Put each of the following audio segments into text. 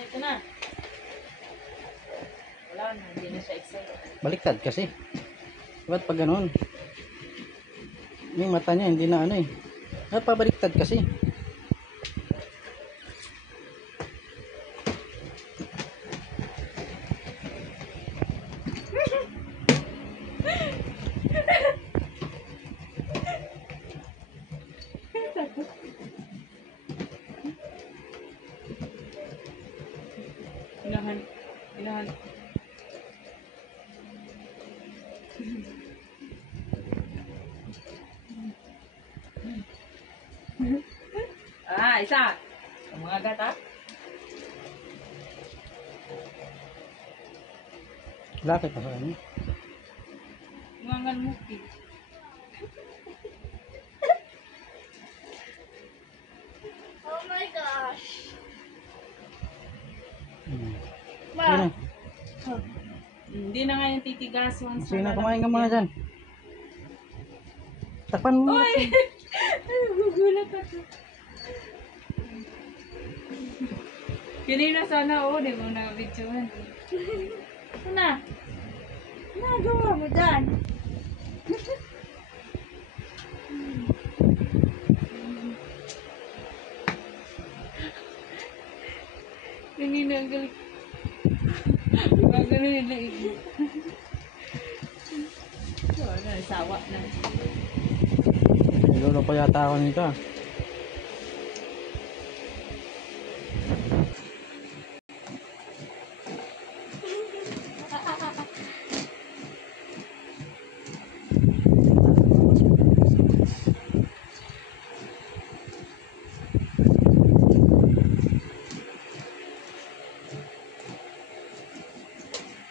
Ito na. Wala na, hindi na siya excited. Baliktad kasi. Ba't pag ganun? Yung mata niya hindi na ano eh. Ba't pabaliktad kasi? Inahan. Isa. Ang mga gata. Lakit pa sa kanya. Mga muki. Oh my gosh. Ma. Sino? Hindi na nga yung titigas once. Sino kumain ka muna dyan? Takpan mo. Uy! Gugulat ako. Kanina sana, di mo na-videoan. Ano na? Nagawa mo dyan? Kanina ang galit. Gano'n yung laig. Sawa na. Nilolo pa yata ako nito ah.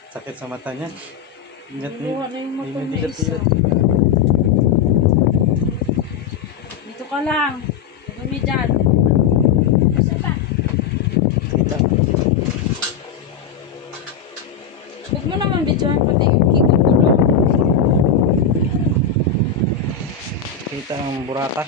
Sakit sa mata niya. Ingat Luluha na yung mata na isa. Dito ka lang. Dumi dyan. Isa pa. Kita. Huwag mo naman videohan pati yung kikukulong. Kita ang burata.